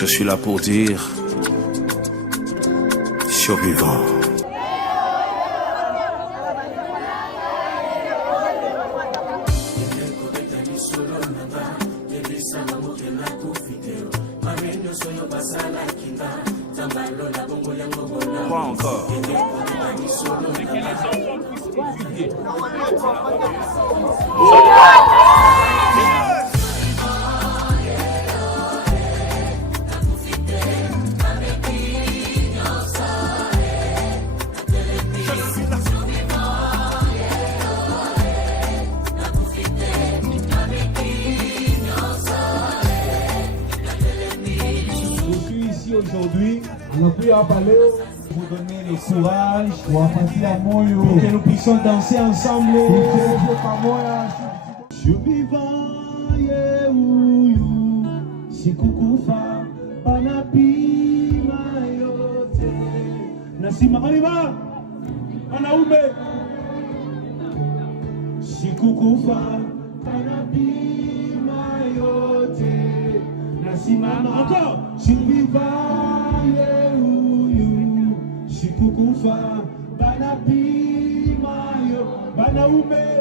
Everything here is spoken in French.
Je suis là pour dire, survivant. Quoi encore? Aujourd'hui, nous pouvons parler pour donner le courage, pour que nous puissions danser ensemble. Je suis vivant, Sikukufa, Panapi, Mayote, Nasima Arriba, Anaume, Sikukufa, Panapi, Mayote, Nasima encore, Sikukufa, Sikukufa, Panapi, Mayote, Anaume.